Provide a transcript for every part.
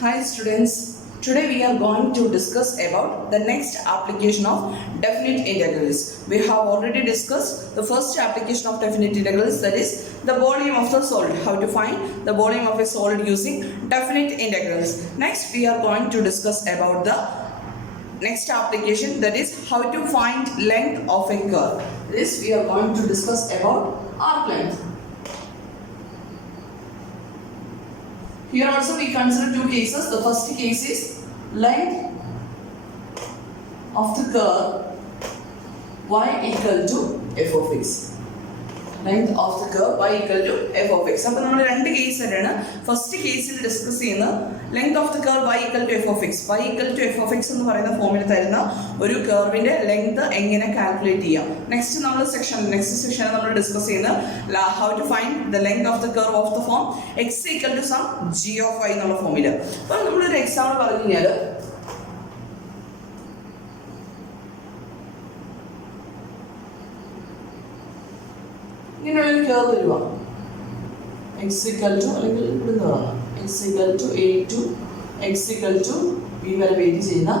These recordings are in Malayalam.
Hi students, today we are going to discuss about the next application of definite integrals. We have already discussed the first application of definite integrals, that is the volume of the solid, how to find the volume of a solid using definite integrals. Next we are going to discuss about the next application, that is how to find length of a curve. This we are going to discuss about arc length. Here also we consider two cases. The first case is length of the curve y equal to f of x. Length of the curve y equal to f of x. അപ്പോൾ നമ്മൾ രണ്ട് കേസ് ആയിട്ടാണ്. ഫസ്റ്റ് കേസിൽ ഡിസ്കസ് ചെയ്യുന്ന length of the curve y equal to f of x. y equal to f of x എന്ന് പറയുന്ന ഫോമിൽ തരുന്ന ഒരു കർവിന്റെ ലെങ്ത് എങ്ങനെ കാൽക്കുലേറ്റ് ചെയ്യാം. നെക്സ്റ്റ് സെക്ഷൻ നമ്മൾ ഡിസ്കസ് ചെയ്യുന്ന how to find the length of the curve of the form x equal to some g of y എന്നുള്ള ഫോമിൽ. അപ്പോൾ നമ്മളൊരു എക്സാമ്പിൾ പറഞ്ഞു കഴിഞ്ഞാൽ ഇങ്ങനെയുള്ളൊരു കർവ് വരുക x equal to അല്ലെങ്കിൽ ഇവിടുന്ന് തുടങ്ങാം x equal to a to x equal to b വരെ വെയിറ്റ് ചെയ്യുന്ന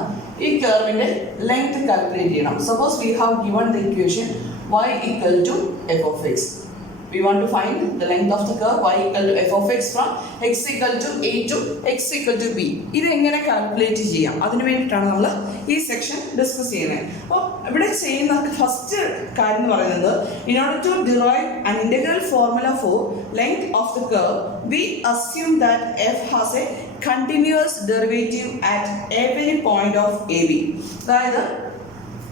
ഈ കർവിന്റെ ലെങ്ത് കാൽക്കുലേറ്റ് ചെയ്യണം. Suppose we have given the equation y equal to f of x. We want to find the length of the curve y equal to f of x from x equal to a to x equal to b. ഇത് എങ്ങനെ കാൽക്കുലേറ്റ് ചെയ്യാം, അതിനു വേണ്ടിയിട്ടാണ് നമ്മൾ ഈ സെക്ഷൻ ഡിസ്കസ് ചെയ്യുന്നത്. അപ്പോൾ ഇവിടെ ചെയ്യുന്ന ഫസ്റ്റ് കാര്യം എന്ന് പറയുന്നത്, in order to derive an integral formula for length of the curve, we assume that f has a continuous derivative at every point of AB. അതായത്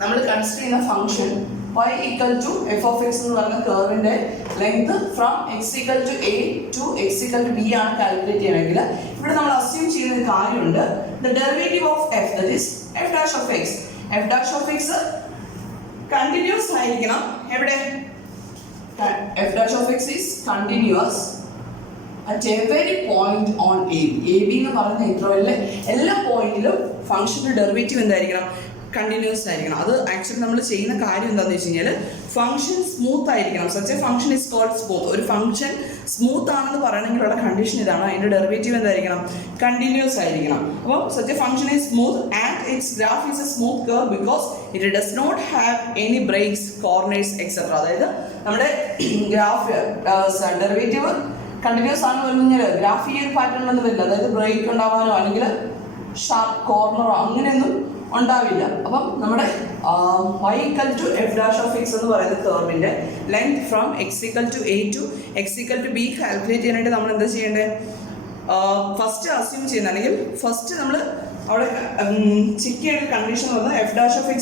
നമ്മൾ കൺസിഡർ ചെയ്യുന്ന function y equal to f of x എന്ന് പറയുന്ന കർവിന്റെ length from x equal to a to x equal to b ആണ് കാൽക്കുലേറ്റ് ചെയ്യണമെങ്കിൽ ഇവിടെ നമ്മൾ അസ്യൂം ചെയ്യുന്ന ഒരു കാര്യമുണ്ട്. the derivative of f, that is f dash of x. f dash of x continuous ആയിരിക്കണം. എവിടെ f dash of x is continuous at every point on AB. AB എന്ന് പറയുന്ന ഇന്റർവെല്ലിലെ എല്ലാ പോയിന്റിലും ഫംഗ്ഷന്റെ ഡെറിവേറ്റീവ് എന്തായിരിക്കണം, കണ്ടിന്യൂസ് ആയിരിക്കണം. അത് ആക്ച്വലി നമ്മൾ ചെയ്യുന്ന കാര്യം എന്താണെന്ന് വെച്ച് കഴിഞ്ഞാൽ ഫംഗ്ഷൻ സ്മൂത്ത് ആയിരിക്കണം. Such a function is called smooth. ഒരു ഫംഗ്ഷൻ സ്മൂത്ത് ആണെന്ന് പറയണമെങ്കിലുള്ള കണ്ടീഷൻ ഇതാണ്, അതിൻ്റെ ഡെറിവേറ്റീവ് എന്തായിരിക്കണം, കണ്ടിന്യൂസ് ആയിരിക്കണം. അപ്പോൾ such a function is smooth and its graph is a smooth curve because it does not have any breaks, corners etcetera. അതായത് നമ്മുടെ ഗ്രാഫ് ഡെറിവേറ്റീവ് കണ്ടിന്യൂസ് ആണെന്ന് പറഞ്ഞു കഴിഞ്ഞാൽ ഗ്രാഫ് ഈ ഒരു പാറ്റേണിലൊന്നും വരില്ല. അതായത് ബ്രേക്ക് ഉണ്ടാവാനോ അല്ലെങ്കിൽ ഷാർപ്പ് കോർണറോ അങ്ങനെയൊന്നും ഉണ്ടാവില്ല. അപ്പം നമ്മുടെ y equal to f dash of x എന്ന് പറയുന്ന കർവിന്റെ length from x equal to a to x equal to b calculate ചെയ്യാനായിട്ട് നമ്മൾ എന്താ ചെയ്യേണ്ടത്, ഫസ്റ്റ് അസ്യൂം ചെയ്യുന്ന അല്ലെങ്കിൽ ഫസ്റ്റ് നമ്മൾ അവിടെ ചെക്ക് ചെയ്യേണ്ട കണ്ടീഷൻ എന്ന് പറഞ്ഞാൽ f dash of x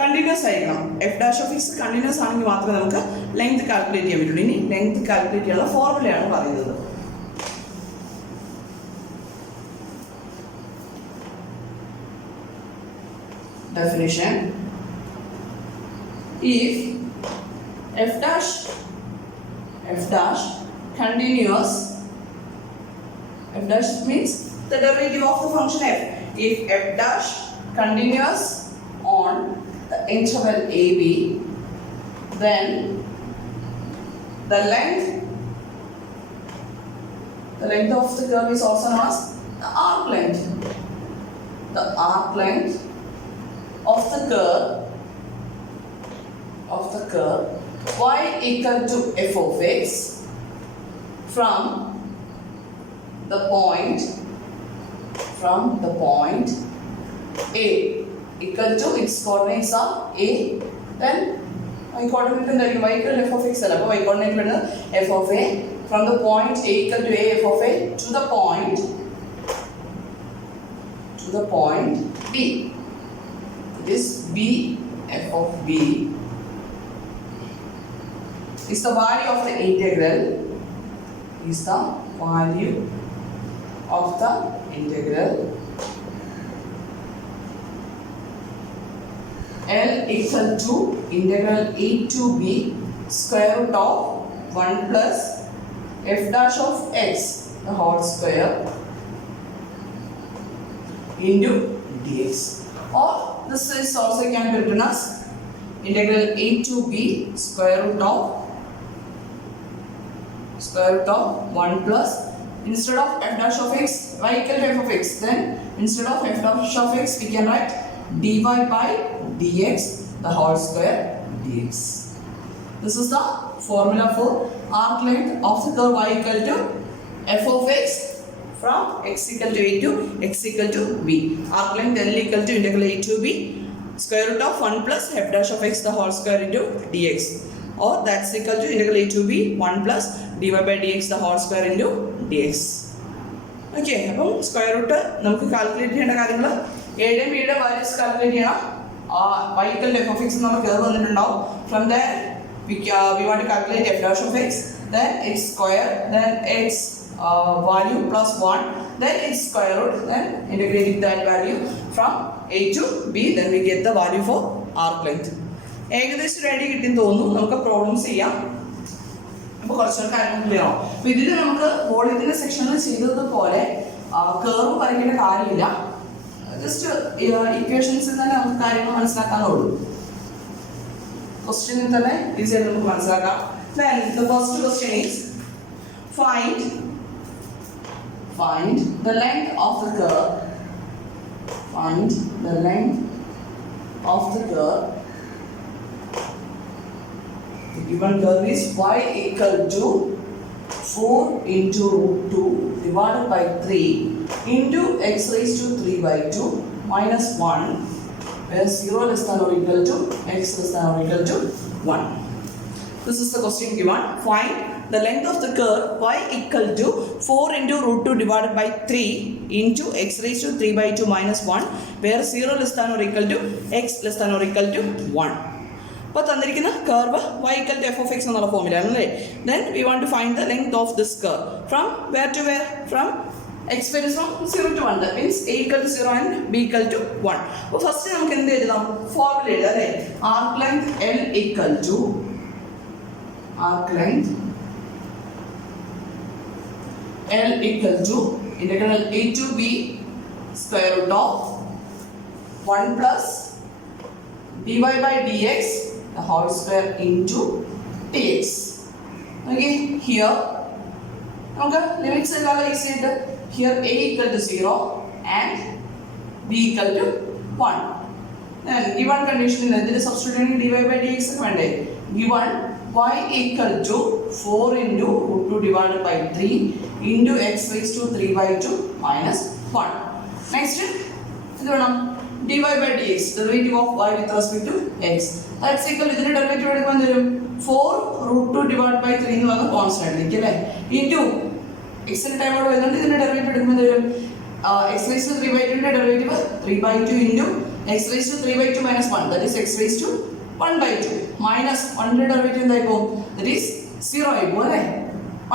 continuous ആയിരിക്കണം. f dash of x continuous ആണെങ്കിൽ മാത്രമേ നമുക്ക് ലെങ്ത് കാൽക്കുലേറ്റ് ചെയ്യാൻ പറ്റുള്ളൂ. ഇനി ലെങ്ത് കാൽക്കുലേറ്റ് ചെയ്യാനുള്ള ഫോർമുലയാണ് പറയുന്നത്. Definition: if f dash continuous, f dash means the derivative of the function f. If f dash continuous on the interval AB, then the length of the curve is also known as the arc length. The arc length of the curve y equal to f of x from the point A equal to its coordinates are A, then y coordinate y equal to f of x alla, y coordinate f of a from the point A equal to a f of a to the point B. This b f of b is the value of the integral, L equal to integral a to b square root of 1 plus f dash of x the whole square into dx. Or this is also can be written as integral a to b square root of 1 plus instead of f dash of x, y equal to f of x, then instead of f dash of x, we can write dy by dx the whole square dx. This is the formula for arc length of the curve y equal to f of x from x equal to a to x equal to b. Arc length L equal to integral a to b square root of 1 plus f dash of x the whole square into dx, or that's equal to integral a to b 1 plus dy by dx the whole square into dx. Okay, അപ്പോൾ സ്ക്വയർ റൂട്ട് നമുക്ക് കാൽക്കുലേറ്റ് ചെയ്യേണ്ട കാര്യങ്ങൾ എയുടെയും ബിയുടെ വാല്യൂസ് കാൽക്കുലേറ്റ് ചെയ്യണം. y equal to f of x എന്നുള്ള കർവ് വന്നിട്ടുണ്ടാവും. From there we want to calculate f dash of x, then x square, then x value plus 1, then its square root, then integrating that value from a to b, then we get the value for arc length. ഏകദേശം ഒരു ഐഡിയ കിട്ടിയെന്ന് തോന്നുന്നു. നമുക്ക് പ്രോബ്ലംസ് ചെയ്യാം. അപ്പോൾ കുറച്ചുകൂടെ കാര്യങ്ങൾ ക്ലിയർ ആവും. അപ്പോൾ ഇതിൽ നമുക്ക് വോളിയത്തിൻ്റെ സെക്ഷനിൽ ചെയ്തതുപോലെ കർവ് വരയ്ക്കേണ്ട കാര്യമില്ല. ജസ്റ്റ് ഇക്വേഷൻസിൽ തന്നെ നമുക്ക് കാര്യങ്ങൾ മനസ്സിലാക്കാനുള്ളൂ. ക്വസ്റ്റ്യനിൽ തന്നെ ഈസിയായിട്ട് നമുക്ക് മനസ്സിലാക്കാം. Then the first question is find the length of the curve. Find the length of the curve. The given curve is y equal to 4 into root 2 divided by 3 into x raised to 3 by 2 minus 1, where 0 less than or equal to x less than or equal to 1. This is the question given. Find the length of the curve y equal to 4 into root 2 divided by 3 into x raised to 3 by 2 minus 1, where 0 less than or equal to x less than or equal to 1. അപ്പോൾ തന്നിരിക്കുന്ന curve y equal to f of x എന്നുള്ള ഫോമിലാണ് അല്ലേ. Then we want to find the length of this curve from where to where? From x varies from 0 to 1. That means a equal to 0 and b equal to 1. അപ്പോൾ ഫസ്റ്റ് നമുക്ക് എന്ത് എഴുതാം? ഫോർമുല എഴുതാം അല്ലേ. Arc length L equal to integral a to b square root of 1 plus dy by dx the whole square into dx. Okay, here നമുക്ക് ലിമിറ്റ്സ് എടുക്കാനുള്ള ഈസി ആയിട്ട്. Here a equal to 0 and b equal to 1. Then given condition ഇതിൽ substituting dy by dx വേണ്ടേ. Given y equal to 4 into root 2 divided by 3 into x raised to 3 by 2 minus 1. Next, ഇത് വേണം dy by dx, derivative of y with respect to x. That's equal to ഇതിന്റെ ഡെറിവേറ്റീവ് എടുക്കുമ്പോൾ എന്ത് വരും? 4 root 2 divided by 3 എന്ന് പറഞ്ഞ കോൺസ്റ്റന്റ് ആയിരിക്കും അല്ലേ. into x ന്റെ ടൈമോട് വരുന്നുണ്ട്. ഇതിന്റെ ഡെറിവേറ്റീവ് എടുക്കുമ്പോൾ എന്ത് വരും? x raised to 3 by 2 ന്റെ derivative 3 by 2 into x raised to 3 by 2 minus 1, that is x raised to 1 by 2 minus 1 ന്റെ ഡെറിവേറ്റീവ് എന്തായി പോകും? that is 0 ആയി പോകും അല്ലേ.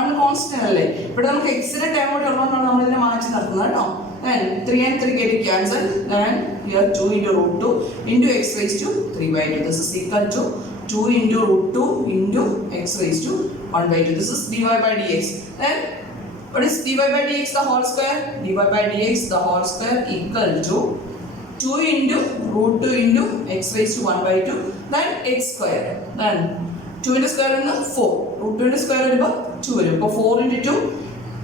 1 കോൺസ്റ്റന്റ് അല്ലേ. ഇവിടെ നമുക്ക് x ന്റെ ടൈമോട് ഉള്ളതുകൊണ്ടാണ് നമ്മൾ ഇതിനെ മാറ്റി നടത്തുന്നത് കേട്ടോ. Then 3 and 3 get cancelled. Then here 2 into root 2 into x raised to 3 by 2. This is equal to 2 into root 2 into x raised to 1 by 2. This is dy by dx. Then what is dy by dx the whole square? dy by dx the whole square equal to 2 into root 2 into x raised to 1 by 2. Then x square. Then 2 into square is 4. Root 2 into square is 2. So 4 into 2.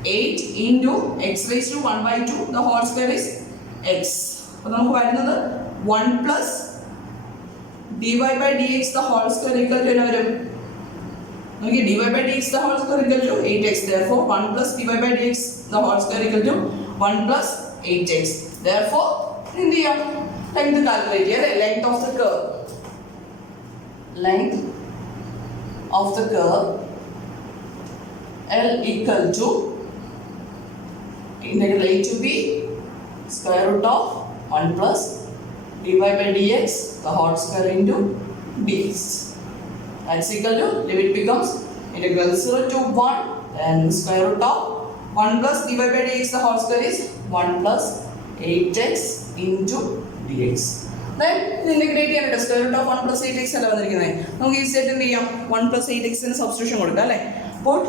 8 into x raised to 1 by 2 the whole square is x. അപ്പോൾ നമുക്ക് വരുന്നത് 1 plus dy by dx the whole square equal to എന്നാ വരും? നോക്കി dy by dx the whole square equal to 8x. Therefore 1 plus dy by dx the whole square equal to 1 plus 8x. Therefore എന്ത് ചെയ്യാം? ലെങ്ത് കാൽക്കുലേറ്റ് ചെയ്യാം. Length of the curve L equal to integral a to b square root of 1 plus dy by dx the whole square into dx. That's equal to, limit becomes integral 0 to 1 and square root of 1 plus dy by dx the whole square is 1 plus 8x into dx. Then integrate ചെയ്യാനായിട്ട് square root of 1 plus 8x അല്ല വന്നിരിക്കുന്നത്. നമുക്ക് ഈസി ആയിട്ട് എന്ത് ചെയ്യാം? 1 plus 8x ന് സബ്സ്റ്റിറ്റ്യൂഷൻ കൊടുക്കാം അല്ലേ. അപ്പോൾ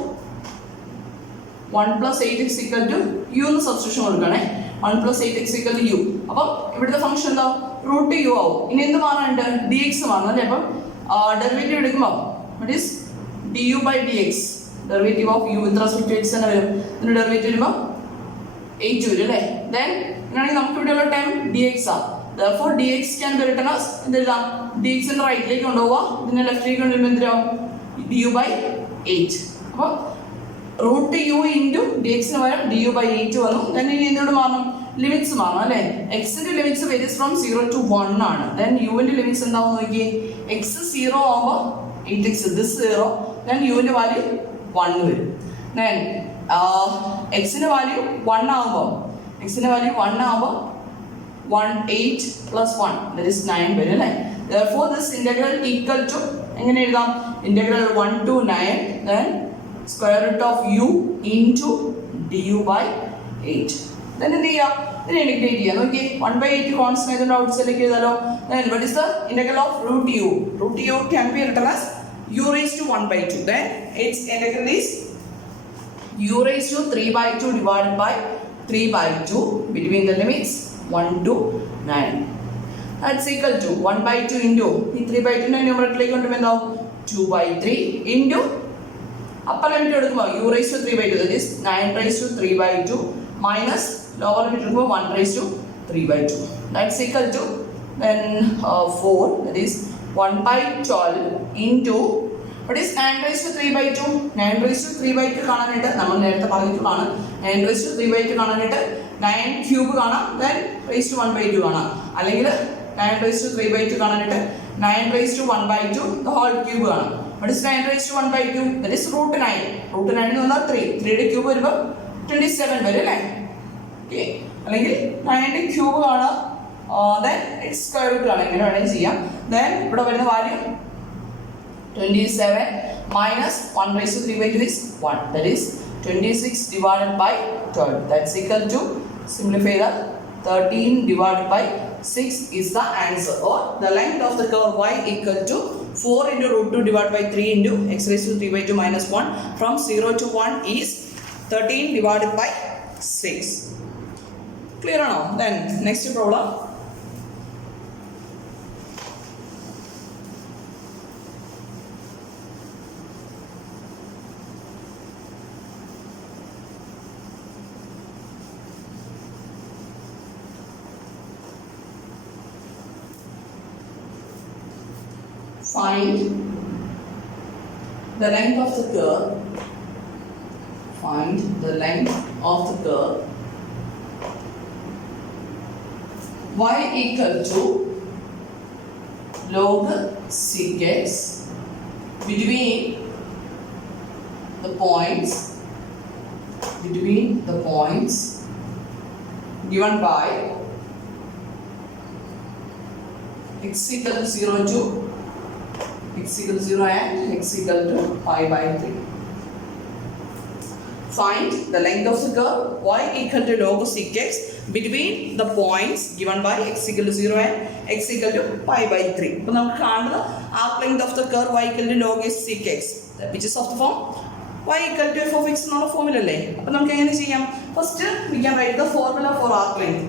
1 plus 8x equal to u എന്ന് സബ്സ്റ്റിറ്റ്യൂഷൻ കൊടുക്കണേ. 1 plus 8x equal to u. അപ്പം ഇവിടുത്തെ ഫംഗ്ഷൻ എന്താ? റൂട്ട് u ആവും. ഇനി എന്ത് മാറാനുണ്ട്? dx മാറണം അല്ലേ. അപ്പം ഡെറിവേറ്റീവ് എടുക്കുമ്പോൾ it is du by dx. Derivative of u with respect to x തന്നെ വരും. ഇതിന്റെ ഡെറിവേറ്റീവ് വരുമ്പോൾ 8 വരും അല്ലേ. ദെൻ ഇങ്ങനെയാണെങ്കിൽ നമുക്ക് ഇവിടെയുള്ള ടൈം ഡി എക്സ് ആണ്. therefore dx can be written as എന്തെഴുതാം, dx ന്റെ റൈറ്റിലേക്ക് കൊണ്ടുപോവുക, ഇതിന്റെ ലെഫ്റ്റിലേക്ക് കൊണ്ടുവരുമ്പോൾ എന്തിനാവും du/8. അപ്പോൾ റൂട്ട് യു ഇൻറ്റു ഡി എക്സിന് പകരം du/8 വന്നു. ദെൻ ഇനി എന്തുകൊണ്ട് മാറണം, ലിമിറ്റ്സ് മാറണം അല്ലേ. എക്സിന്റെ ലിമിറ്റ്സ് വേരീസ് ഫ്രം 0 to 1 ആണ്. ദെൻ യുവിന്റെ ലിമിറ്റ്സ് എന്താവും നോക്കിയേ, എക്സ് 0 ആവുമ്പോൾ 8x this 0, ദെൻ യുവിന്റെ വാല്യൂ 1 വരും. ദെൻ എക്സിന്റെ വാല്യൂ 1 ആവുമ്പോൾ 8 plus 1 that is 9 വരും അല്ലേ. therefore this integral equal to എങ്ങനെ എഴുതാം, integral 1 to 9 then square root of u into du/8. then എന്ത് ചെയ്യാം, ഇതിനെ ഇന്റഗ്രേറ്റ് ചെയ്യാം. നോക്കിയേ 1/8 കോൺസ്റ്റന്റ് ആയതുകൊണ്ട് ഔട്ട്സൈഡിലേക്ക് എഴുതാലോ. then what is the integral of root u can be written as u raised to 1/2. then its integral is u raised to 3/2 divided by 3/2 between the limits 1 to 9. That's equal to 1/2 into ഈ 3/2 നെ ന്യൂമറേറ്ററിലേക്ക് കൊണ്ടുവരുമ്പോൾ എന്താവും 2/3 into upper limit എടുക്കുമ്പോൾ u raised to 3/2 that is 9 raised to 3/2 minus lower limit എടുക്കുമ്പോൾ 1 raised to 3/2. That's equal to then 4 that is 1/12 into what is 9 raised to 3/2. 9 raised to 3/2 കാണാനായിട്ട് നമ്മൾ നേരത്തെ പറഞ്ഞിട്ടുള്ളതാണ്. 9 raised to 3/2 കാണാനായിട്ട് 9 ക്യൂബ് കാണാം, then raised to 1/2 കാണാം. അല്ലെങ്കിൽ 9 raised to 3/2 കാണാനായിട്ട് 9 raised to 1/2 the whole cube കാണാം. What is 9 raised to 1/2? that is root 9. root 9 എന്ന് പറഞ്ഞാൽ 3 യുടെ ക്യൂബ് വരുമ്പോൾ 27 വരും അല്ലേ. ഓക്കെ, അല്ലെങ്കിൽ 9 ന്റെ ക്യൂബ് കാണാം, then its സ്ക്വയർ റൂട്ട് കാണാം. ഇങ്ങനെ വേണമെങ്കിൽ ചെയ്യാം. then ഇവിടെ വരുന്ന value 27 minus 1 raised to 3/2 is 1, that is 26 divided by 12. That's equal to, simplify that, 13 divided by 6 is the answer. Or the length of the curve y equal to 4 into root 2 divided by 3 into x raised to 3/2 minus 1 from 0 to 1 is 13 divided by 6. Clear or no? Then next problem. Find the length of the curve. Find the length of the curve y equal to log sec x between the points given by x equal to 0 to x equal to 0 and x equal to pi/3. Find the length of the curve y equal to log sec x between the points given by x equal to 0 and x equal to pi/3. അപ്പോൾ നമുക്ക് കാണുന്നത് arc length of the curve y equal to log sec x, which is of the form y equal to f of x എന്നുള്ള ഫോമിൽ അല്ലേ. അപ്പോൾ നമുക്ക് എങ്ങനെ ചെയ്യാം, first we can write the formula for arc length.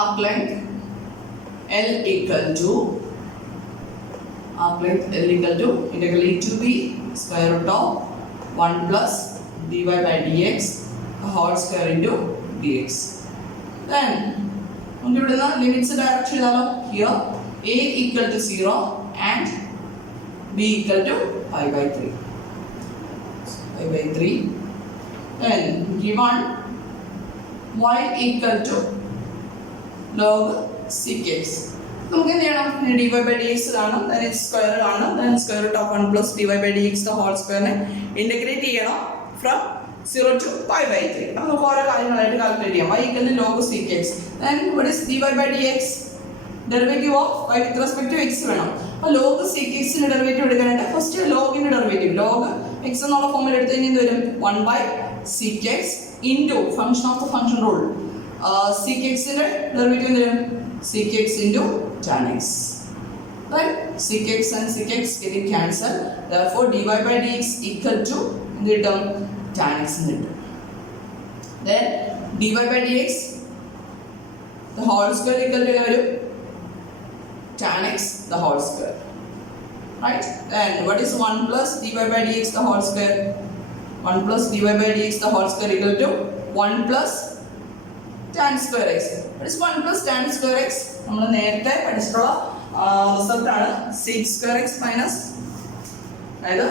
Arc length L equal to integral a to b square root of 1 plus dy by dx whole square into dx. Then നമുക്ക് ഇവിടുന്ന് ലിമിറ്റ്സ് ഡയറക്റ്റ് ചെയ്താലോ. Here a equal to 0 and b equal to pi/3. Then given y equal to log sec x, നമുക്ക് എന്ത് ചെയ്യണം, dy/dx കാണണം, then its square കാണണം, then square root of 1 plus dy/dx the whole square നെ ഇന്റഗ്രേറ്റ് ചെയ്യണം from 0 to pi/3. അപ്പോൾ നമുക്ക് ഓരോ കാര്യങ്ങളായിട്ട് കാൽക്കുലേറ്റ് ചെയ്യാം. y equal to log sec x, then what is dy/dx, derivative of y with respect to x വേണം. അപ്പോൾ log sec x ന്റെ ഡെറിവേറ്റീവ് എടുക്കാനായിട്ട് ഫസ്റ്റ് ലോഗിന്റെ ഡെറിവേറ്റീവ് log x എന്നുള്ള ഫോമിൽ എടുത്തു കഴിഞ്ഞാൽ എന്ത് വരും, 1/sec x into function of the function rule. sec x ന്റെ ഡെറിവേറ്റീവ് എന്ത് വരും, sec x into tan x. Then sec x and sec x getting cancelled. Therefore dy/dx equal to എന്ത് കിട്ടും, tan x എന്ന് കിട്ടും. Then dy/dx the whole square equal to വരും tan x the whole square. right? Then what is 1 plus dy by dx the whole square? 1 plus dy by dx the whole square equal to 1 plus tan square x. What is 1 plus tan square x? നമ്മൾ നേരത്തെ പഠിച്ചിട്ടുള്ള റിസൾട്ട് ആണ് sec square x minus, അതായത്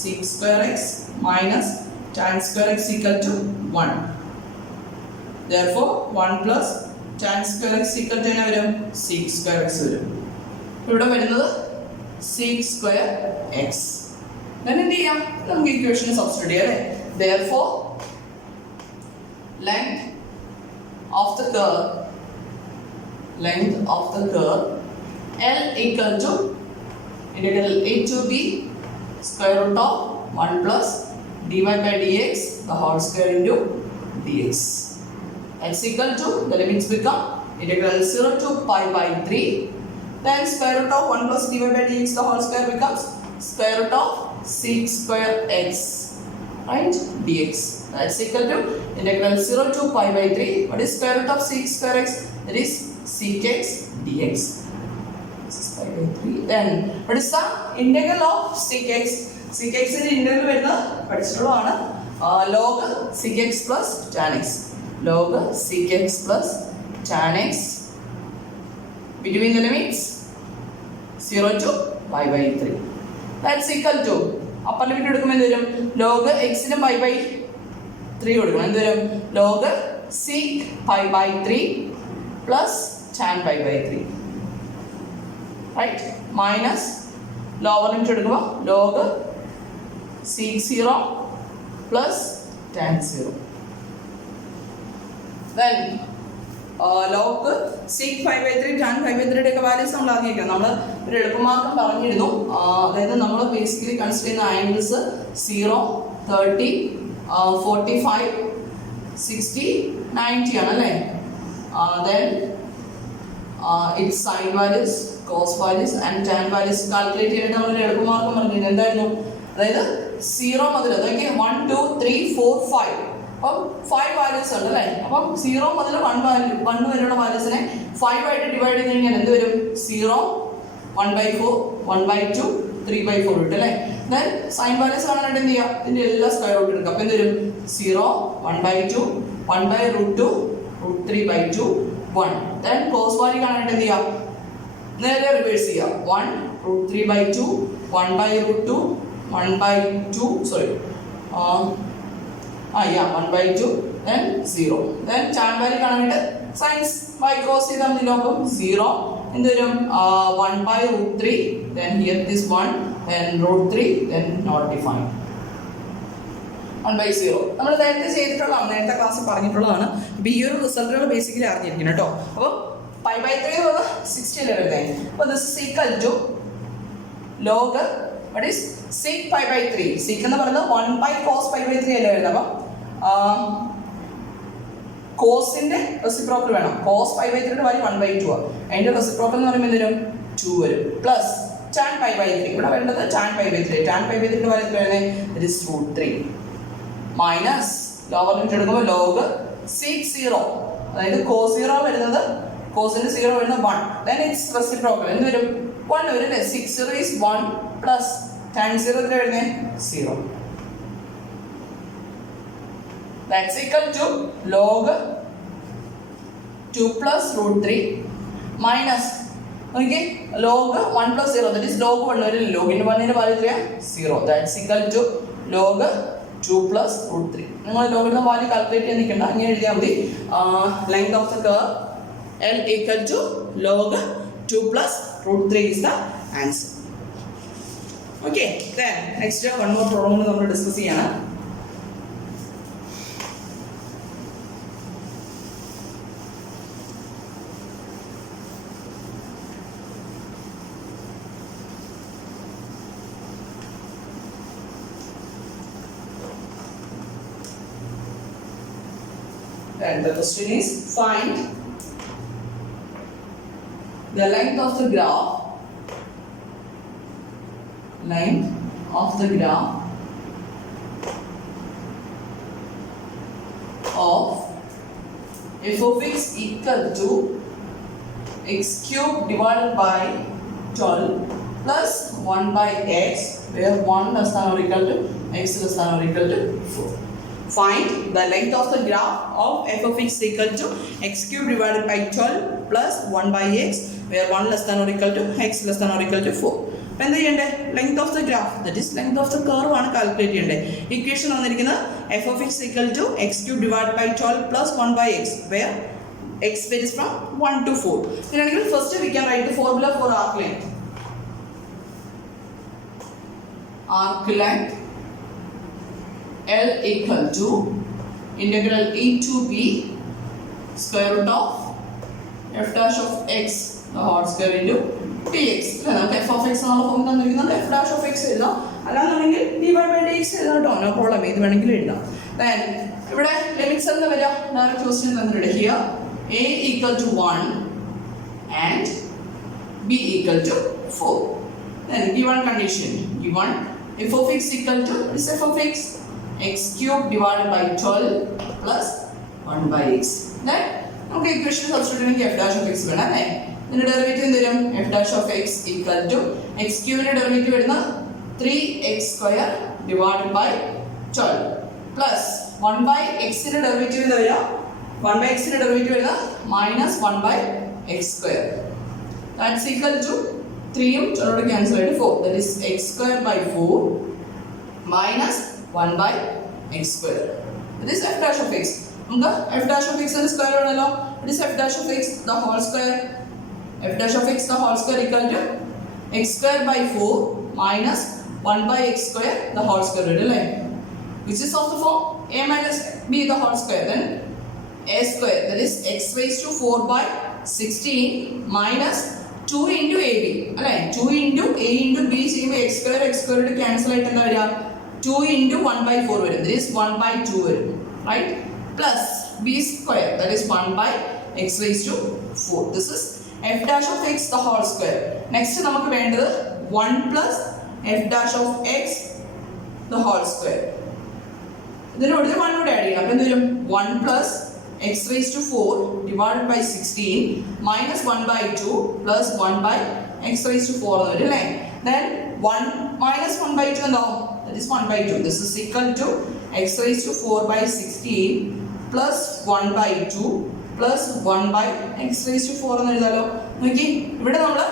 sec square x minus tan square x equal to 1. Therefore 1 plus tan square x equal to വരും sec square x വരും. ഇവിടെ വരുന്നത് sec square x. then എന്ത് ചെയ്യാം, നമുക്ക് ഇക്വേഷൻ സബ്സ്റ്റിറ്റ്യൂട്ട് ചെയ്യാം അല്ലേ. therefore length of the curve L equal to integral a to b square root of 1 plus dy by dx the whole square into dx. X equal to, the limits become integral 0 to pi by 3, then square root of 1 plus dy by dx the whole square becomes square root of sec square x, right, dx. That's equal to integral 0 to pi by 3. What is square root of sec square x? That is sec x dx. This is pi by 3. Then what is the integral of sec x? Sec x is integral വരുന്നത് പഠിച്ചിട്ടുള്ളതാണ്. log sec x plus tan x. log sec x plus tan x between the limits 0 to pi by 3. That's equal to upper limit എടുക്കുമ്പോൾ എന്ത് വരും, log x ന് pi by 3 കൊടുക്കണം. എന്ത് വരും, log sec pi by 3 plus tan pi by 3, right, minus lower limit എടുക്കുമ്പോൾ log sec 0 plus tan 0. then log sec pi by 3 tan pi by 3 ഒക്കെ വാല്യൂസ് നമ്മൾ അറിഞ്ഞിരിക്കണം. നമ്മൾ ഒരു എളുപ്പമാർക്കം പറഞ്ഞിരുന്നു. അതായത് നമ്മൾ ബേസിക്കലി കൺസിഡർ ചെയ്യുന്ന ആംഗിൾസ് 0, 30, 45, 60, 90 ആണ് അല്ലേ. then its sin values, cos values and tan values calculate ചെയ്യാൻ നമ്മളൊരു എളുപ്പമാർക്കം പറഞ്ഞിരുന്നു. എന്തായിരുന്നു, അതായത് 0 മുതൽ അതൊക്കെ 1, 2, 3, 4, 5, അപ്പം 5 വാല്യൂസ് ഉണ്ട് അല്ലേ. അപ്പം 0 മുതൽ 1 വരെയുള്ള വാല്യൂസിനെ 5 ആയിട്ട് ഡിവൈഡ് ചെയ്ത് കഴിഞ്ഞാൽ എന്ത് വരും, 0, 1/4, 1/2, 3/4 കിട്ടും അല്ലേ. ദെൻ സൈൻ വാല്യൂസ് കാണാനായിട്ട് എന്ത് ചെയ്യുക, ഇതിൻ്റെ എല്ലാ സ്ക്വയർ റൂട്ട് എടുക്കുക. അപ്പം എന്ത് വരും, 0, 1/2, 1/√2, √3/2, 1. ദെൻ കോസ് വാല്യൂ കാണാനായിട്ട് എന്ത് ചെയ്യുക, നേരെ റിവേഴ്സ് ചെയ്യുക. 1, √3/2, 1/√2, 1/2, sorry 1/2, then 0. then tan value കാണാനായിട്ട് സൈൻസ് ബൈ ക്രോസ് ചെയ്താൽ മതി. നോക്കും 0 എന്ത് വരും, 1/√3, then here this 1, then √3, then not defined, 1/0. നമ്മൾ നേരത്തെ ചെയ്തിട്ടുള്ളതാണ്, നേരത്തെ ക്ലാസ്സിൽ പറഞ്ഞിട്ടുള്ളതാണ്. അപ്പോൾ ഈ ഒരു റിസൾട്ടുകൾ ബേസിക്കലി അറിഞ്ഞിരിക്കണം കേട്ടോ. അപ്പോൾ pi by 3 എന്ന് 60 വരുന്നത്. അപ്പോൾ this is equal to log what is sec pi by 3. sec എന്ന് പറയുന്നത് 1 cos pi by 3 അല്ലേ വരുന്നത്. അപ്പം കോസിന്റെ റെസിപ്രോക്കൽ വേണം. cos pi by 3 വാല്യൂ 1/2 ആണ്. അതിന്റെ റെസിപ്രോക്കൽ എന്ന് പറയുമ്പോൾ എന്ത് വരും, 2 വരും. പ്ലസ് tan pi by 3, ഇവിടെ വേണ്ടത് tan pi by 3. tan pi by 3 ന്റെ വാല്യൂ വരുന്നത് it is √3 minus lower limit എടുക്കുമ്പോൾ log sec 0, അതായത് cos 0 വരുന്നത്, കോസിന്റെ 0 വരുന്നത് 1. then its reciprocal എന്ത് വരും, 1 വരും അല്ലേ. sec 0 is 1 plus tan 0 എത്ര വരുന്നത് 0. that's equal to log 2 plus √3 minus okay log 1 plus 0, that is log 1 വരും. log ന്റെ 1 ന്റെ വാല്യൂ എത്രയാ, 0. that's equal to log 2 plus √3. നിങ്ങൾ log ന്റെ വാല്യൂ കാൽക്കുലേറ്റ് ചെയ്യാൻ നിൽക്കണ്ട, ഇങ്ങനെ എഴുതിയാൽ മതി. length of the curve L equal to log 2 plus √3 is the answer. okay, then next one more problem നമ്മൾ ഡിസ്കസ് ചെയ്യാണ്. and the question is find the length of the graph of f of x equal to x cube divided by 12 plus 1 by x, where 1 less than or equal to x less than or equal to 4. Find the length of the graph of f of x equal to x cube divided by 12 plus 1 by x, where 1 less than or equal to x less than or equal to 4. അപ്പോൾ എന്താ ചെയ്യണ്ടേ? Length of the graph, that is length of the curve ആണ് കാൽക്കുലേറ്റ് ചെയ്യേണ്ടത്. ഇക്വേഷൻ വന്നിരിക്കുന്നത് f of x equal to x cube divide by 12 plus 1 by x, where x varies from 1 to 4. അങ്ങനെയാണെങ്കിൽ first we can write the formula for arc length. Arc length L equal to integral e to b square root of f dash of x the whole square into dx. നമുക്ക് f of x എന്നുള്ള form തന്നിരിക്കുന്നുണ്ട്, f dash of x എഴുതാം, അല്ലാന്നുണ്ടെങ്കിൽ dy by dx എഴുതാം കേട്ടോ, നോ പ്രോബ്ലം, ഇത് വേണമെങ്കിലും എഴുതാം. Then ഇവിടെ ലിമിറ്റ്സ് എന്താ വരിക? ഡയറക്റ്റ് ക്വസ്റ്റ്യൻ തന്നിട്ടുണ്ട്. Here a equal to 1 and b equal to 4. Then given condition, given f of x equal to is f of x x cube divided by 12 plus 1 by x. Then നമുക്ക് ഇക്വേഷൻ സബ്സ്റ്റിറ്റ്യൂട്ട് ചെയ്യണമെങ്കിൽ f dash of x വേണം അല്ലേ? ഇതിന്റെ ഡെറിവേറ്റീവ് എന്ത് വരും? f dash of x equal to x ക്യൂബിന്റെ ഡെറിവേറ്റീവ് വരുന്ന 3x square divided by 12 plus 1 by x ന്റെ ഡെറിവേറ്റീവ് എന്താ വരിക? 1 by x ന്റെ ഡെറിവേറ്റീവ് വരുന്ന minus 1 by x square. That's equal to 3 ഉം 12 ക്യാൻസൽ ആയിട്ട് 4. That is x square by 4 minus 1 by x square. This is f dash of x. നമുക്ക് f dash of x ന്റെ സ്ക്വയർ ആണല്ലോ. It is f dash of x the whole square. f dash of x the whole square equal to x square by 4 minus 1 by x square the whole square അല്ലേ? Which is of the form a minus b the whole square. Then a square, that is x raised to 4 by 16 minus 2 into ab അല്ലേ? 2 into a into b ചെയ്യുമ്പോൾ x square ക്യാൻസൽ ആയിട്ട് എന്താ വരിക? 2 into 1 by 4 വരും, that is 1 by 2 വരും, right? Plus b square, that is 1 by x raised to 4. This is f dash of x the whole square. Next നമുക്ക് വേണ്ടത് 1 plus f dash of x the whole square. ഇതിനോട് 1 കൂടെ ആഡ് ചെയ്യണം. അപ്പോൾ എന്ത് വരും? 1 plus x raised to 4 divided by 16 minus 1 by 2 plus 1 by x raised to 4 എന്ന് വരും അല്ലേ? Then 1 minus 1 by 2 എന്താവും? That is 1 by 2. This is equal to x raised to 4 by 16 plus 1 by 2 plus 1 by x raised to 4 എന്ന് എഴുതാലോ. നോക്കി ഇവിടെ നമ്മൾ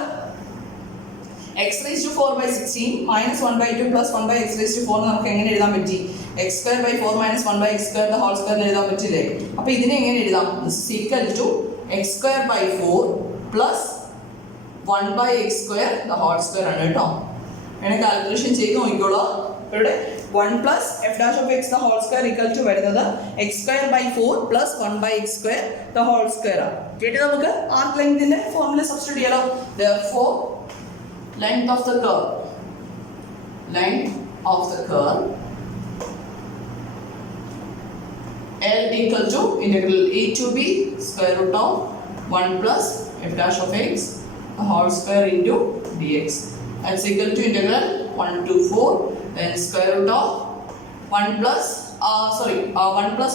x raised to 4 by 16 minus 1 by 2 plus 1 by x raised to 4 നമുക്ക് എങ്ങനെ എഴുതാൻ പറ്റി? x square by 4 minus 1 by x square the whole square എന്ന് എഴുതാൻ പറ്റില്ലേ? അപ്പോൾ ഇതിനെ എങ്ങനെ എഴുതാം? This is equal to x square by 4 plus 1 by x square the whole square ആണ് കേട്ടോ. വേണേൽ കാൽക്കുലേഷൻ ചെയ്ത് നോക്കിക്കോളൂ. ഇവിടെ 1 plus f dash of x the whole square equal to വരുന്നത് x square by 4 plus 1 by x square the whole square ആണ്. കേട്ട് നമുക്ക് ആർക്ക് ലെങ്തിന്റെ ഫോർമുല സബ്സ്റ്റിറ്റ്യൂട്ട് ചെയ്യാലോ. Therefore length of the curve L equal to integral a to b square root of 1 plus f dash of x the whole square into dx. That's equal to integral 1 to 4 then square root of 1 plus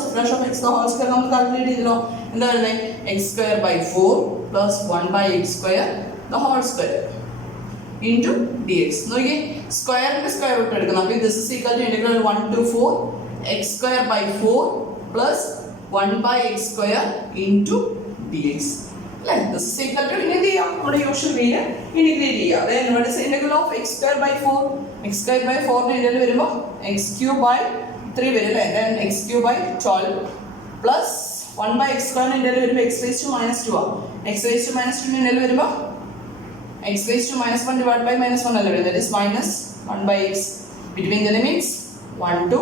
f dash of x the whole square നമ്മൾ കാൽക്കുലേറ്റ് ചെയ്തല്ലോ. എന്താ വരുന്നത്? x square by 4 plus 1 by x square the whole square into dx. നോക്കിയേ സ്ക്വയറിന്റെ സ്ക്വയർ റൂട്ട് എടുക്കണം. അപ്പോൾ this is equal to integral 1 to 4 x square by 4 plus 1 by x square into dx. അല്ലേ? This is equal to ഇനി എന്ത് ചെയ്യാം? നമ്മുടെ യൂഷ്വൽ വേയിൽ ഇന്റഗ്രേറ്റ് ചെയ്യാം. Then what is the integral of x square by 4? x square by 4 ന്റെ ഇന്റഗ്രൽ വരുമ്പോൾ x cube by 3 വരും അല്ലേ? Then x cube by 12 plus 1 by x square ന്റെ ഇന്റഗ്രൽ വരുമ്പോൾ x raised to minus 2 ആണ്. x raised to minus 2 ന്റെ ഇന്റഗ്രൽ വരുമ്പോൾ x raised to minus 1 divided by minus 1 അല്ലേ വരും? That is minus 1 by x between the limits 1 to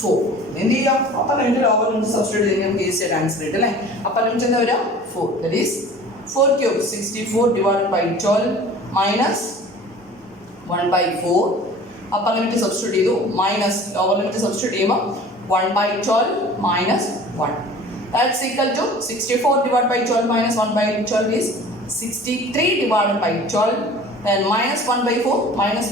4. എന്ത് ചെയ്യാം? Upper limit lower limit substitute ചെയ്ത് നമുക്ക് ഈസി ആയിട്ട് ആൻസർ കിട്ടും അല്ലേ? അപ്പർ ലിമിറ്റ് എന്താ വരിക? 4. That is 4 cube 64 divided by 12 minus 1 by 4. Upper limit substitute ചെയ്തു മൈനസ് ലോവർ ലിമിറ്റ് സബ്സ്റ്റിറ്റ്യൂട്ട് ചെയ്യുമ്പോൾ 1 by 12 minus 1. That's equal to 64 divided by 12 minus 1 by 12 is 63 divided by 12. Then minus 1 by 4 minus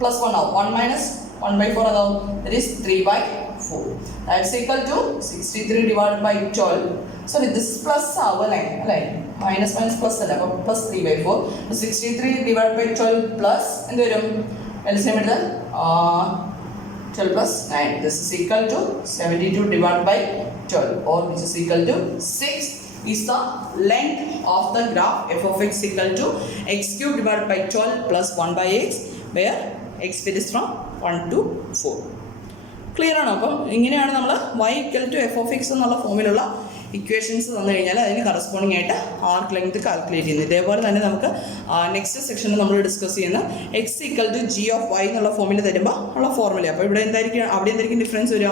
plus 1 out. 1 minus 1 by 4 out. That is 3 by 4. That's equal to 63 divided by 12. Sorry, this is plus our line. Minus minus plus അല്ല, അപ്പോൾ പ്ലസ് 3/4. 63 ഡിവൈഡ് ബൈ 12 പ്ലസ് എന്ത് വരും? എൽസിയം എടുത്താൽ 12 plus 9. This is equal to 72 divided by 12, or which is equal to 6 is the length of the graph f of x equal to x cube divided by 12 plus 1 by x, where x varies from 1 to 4. Clear ആണോ? അപ്പം ഇങ്ങനെയാണ് നമ്മൾ y equal to f of x എന്നുള്ള ഫോമിലുള്ള ഇക്വേഷൻസ് തന്നു കഴിഞ്ഞാൽ അതിന് കറസ്പോണ്ടിങ് ആയിട്ട് ആർക്ക് ലെങ്ത് കാൽക്കുലേറ്റ് ചെയ്യുന്നത്. ഇതേപോലെ തന്നെ നമുക്ക് നെക്സ്റ്റ് സെക്ഷനിൽ നമ്മൾ ഡിസ്കസ് ചെയ്യുന്ന x equal to g of y എന്നുള്ള ഫോമിൽ തരുമ്പോൾ ഉള്ള ഫോർമുല. അപ്പോൾ ഇവിടെ എന്തായിരിക്കും, അവിടെ എന്തായിരിക്കും ഡിഫറൻസ് വരിക?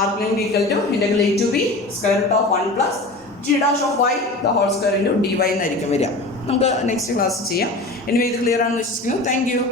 Arc length equal to integral a to b square root of 1 plus g dash of y the whole square into dy എന്നായിരിക്കും വരിക. നമുക്ക് നെക്സ്റ്റ് ക്ലാസ് ചെയ്യാം. എനിവേ ഇത് ക്ലിയർ ആണെന്ന് വിശ്വസിക്കുന്നു. Thank U.